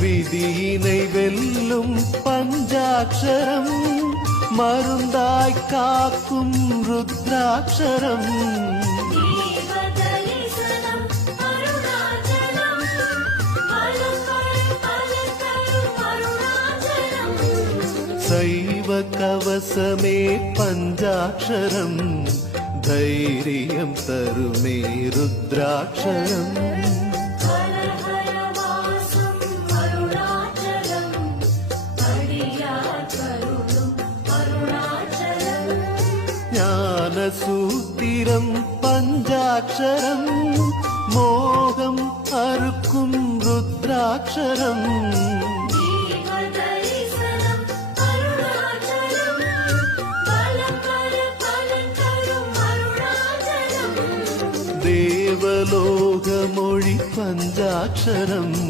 விதியினை வெல்லும் பஞ்சாட்சரம் மருந்தாய் காக்கும் ருத்ராட்சரம் சைவ கவசமே பஞ்சாட்சரம் தைரியம் தருமே ருத்ராட்சரம் சூத்திரம் பஞ்சாட்சரம் மோகம் அறுக்கும் ருத்ராட்சரம் தேவலோக மொழி பஞ்சாட்சரம்